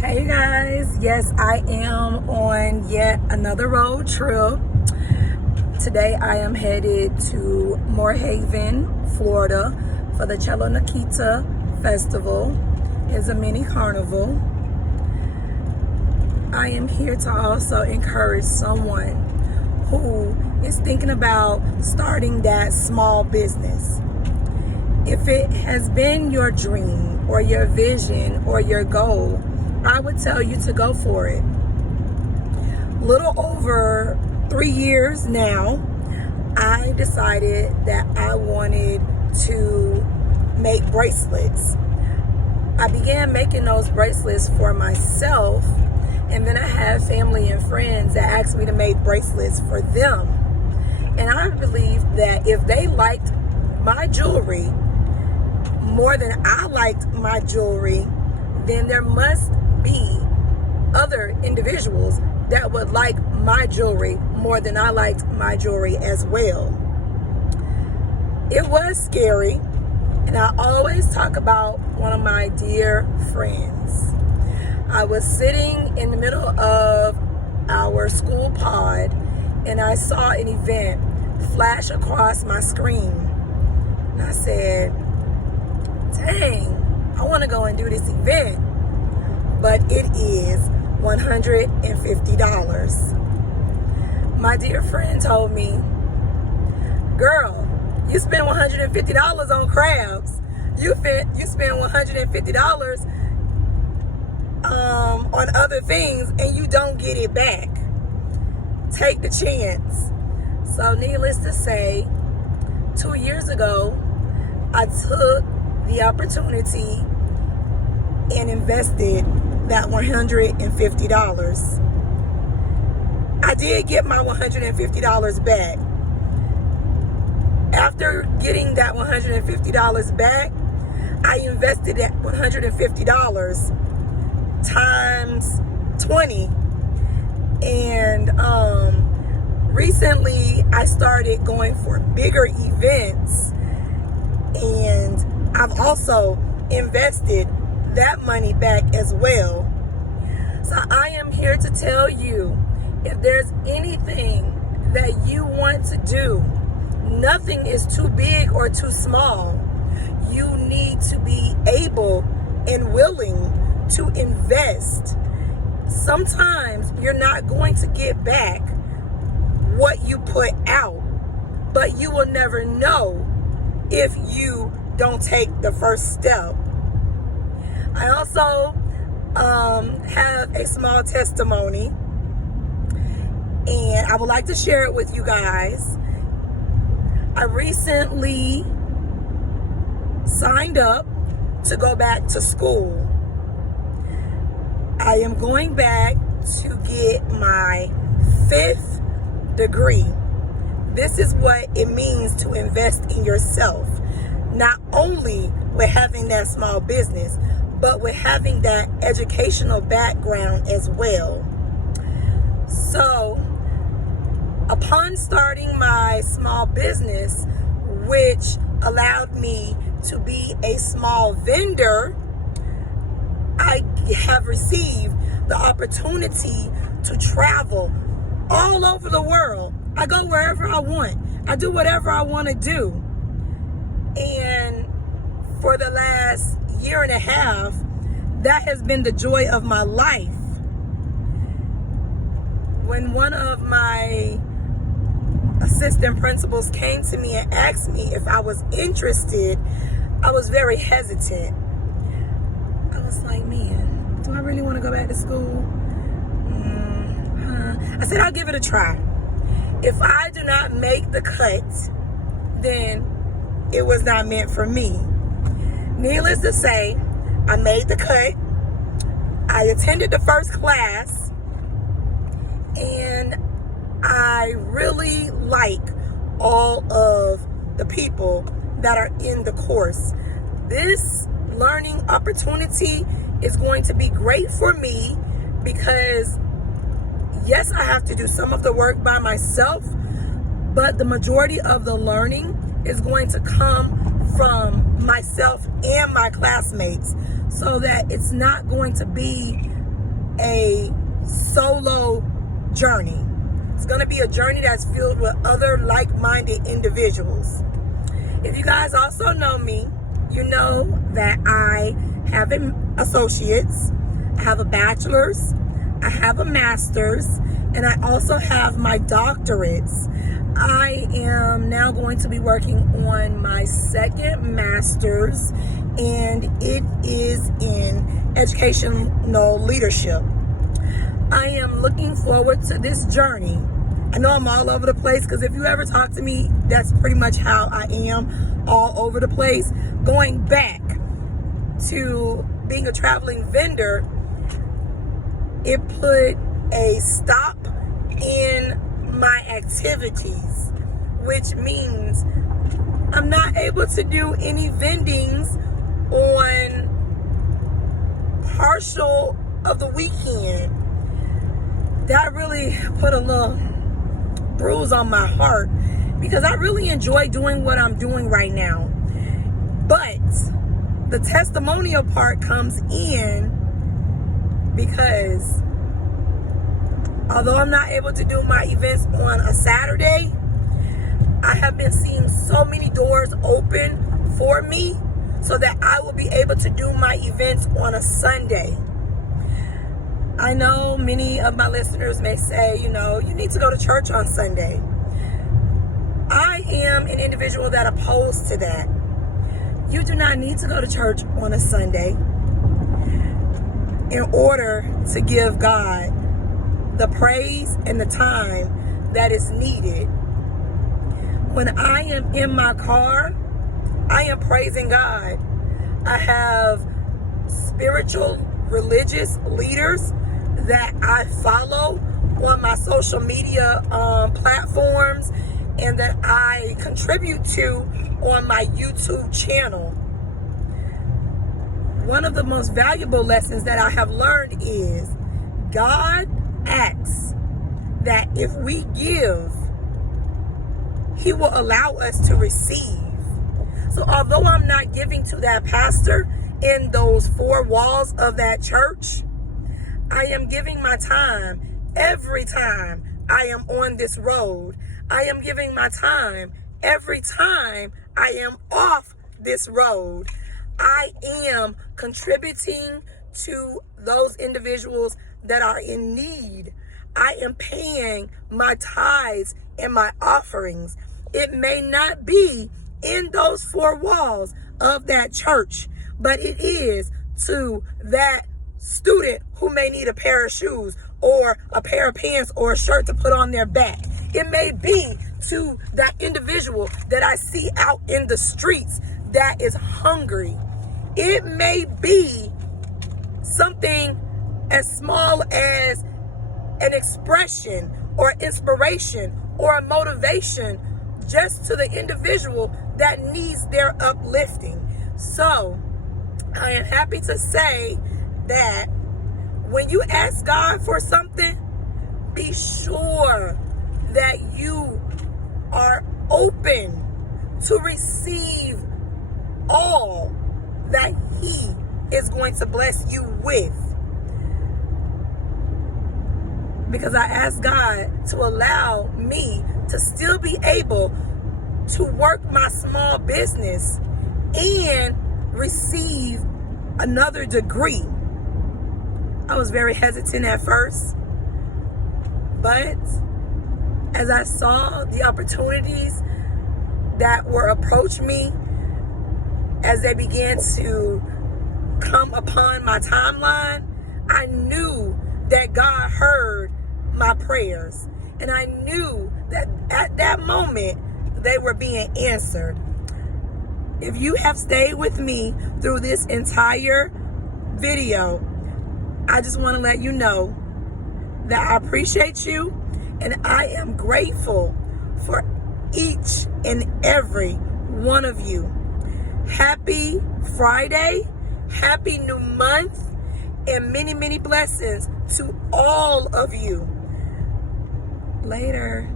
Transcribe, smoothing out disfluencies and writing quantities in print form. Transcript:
Hey guys, yes, I am on yet another road trip. Today I am headed to Moorhaven, Florida for the Cello Nikita Festival. It's a mini carnival. I am here to also encourage someone who is thinking about starting that small business. If it has been your dream or your vision or your goal, I would tell you to go for it. Little over 3 years now, I decided that I wanted to make bracelets. I began making those bracelets for myself, and then I had family and friends that asked me to make bracelets for them. And I believe that if they liked my jewelry more than I liked my jewelry, then there must be other individuals that would like my jewelry more than I liked my jewelry as well. It was scary, and I always talk about one of my dear friends. I was sitting in the middle of our school pod, and I saw an event flash across my screen. And I said, dang, I want to go and do this event. But it is $150. My dear friend told me, girl, you spend $150 on crabs. You spend $150 on other things and you don't get it back. Take the chance. So needless to say, 2 years ago, I took the opportunity and invested that $150. I did get my $150 back. After getting that $150 back, I invested that $150 times 20. And recently I started going for bigger events, and I've also invested that money back as well. So I am here to tell you, if there's anything that you want to do, nothing is too big or too small. You need to be able and willing to invest. Sometimes you're not going to get back what you put out, but you will never know if you don't take the first step. I also have a small testimony, and I would like to share it with you guys. I recently signed up to go back to school. I am going back to get my 5th degree. This is what it means to invest in yourself, not only with having that small business, but with having that educational background as well. So, upon starting my small business, which allowed me to be a small vendor, I have received the opportunity to travel all over the world. I go wherever I want. I do whatever I want to do. And for the last year and a half, that has been the joy of my life. When one of my assistant principals came to me and asked me if I was interested, I was very hesitant. I was like, man, do I really want to go back to school? I said, I'll give it a try. If I do not make the cut, then it was not meant for me. Needless to say, I made the cut. I attended the first class, and I really like all of the people that are in the course. This learning opportunity is going to be great for me because, yes, I have to do some of the work by myself, but the majority of the learning is going to come from myself and my classmates, so that it's not going to be a solo journey. It's going to be a journey that's filled with other like-minded individuals. If you guys also know me, you know that I have an associate's, I have a bachelor's, I have a master's, and I also have my doctorates. I am now going to be working on my second master's, and it is in educational leadership. I am looking forward to this journey. I know I'm all over the place, because if you ever talk to me, that's pretty much how I am, all over the place. Going back to being a traveling vendor, it put a stop in my activities, which means I'm not able to do any vendings on partial of the weekend. That really put a little bruise on my heart, because I really enjoy doing what I'm doing right now. But the testimonial part comes in, because although I'm not able to do my events on a Saturday, I have been seeing so many doors open for me so that I will be able to do my events on a Sunday. I know many of my listeners may say, you need to go to church on Sunday. I am an individual that opposed to that. You do not need to go to church on a Sunday in order to give God the praise and the time that is needed. When I am in my car, I am praising God. I have spiritual, religious leaders that I follow on my social media platforms, and that I contribute to on my YouTube channel. One of the most valuable lessons that I have learned is God asks that if we give, He will allow us to receive. So although I'm not giving to that pastor in those four walls of that church, I am giving my time every time I am on this road. I am giving my time every time I am off this road. I am contributing to those individuals that are in need. I am paying my tithes and my offerings. It may not be in those four walls of that church, but it is to that student who may need a pair of shoes or a pair of pants or a shirt to put on their back. It may be to that individual that I see out in the streets that is hungry. It may be something as small as an expression or inspiration or a motivation just to the individual that needs their uplifting. So I am happy to say that when you ask God for something, be sure that you are open to receive all that He is going to bless you with. Because I asked God to allow me to still be able to work my small business and receive another degree. I was very hesitant at first, but as I saw the opportunities that were approached me, as they began to come upon my timeline, I knew that God heard my prayers, and I knew that at that moment they were being answered. If you have stayed with me through this entire video, I just want to let you know that I appreciate you, and I am grateful for each and every one of you. Happy Friday, happy new month, and many, many blessings to all of you. Later.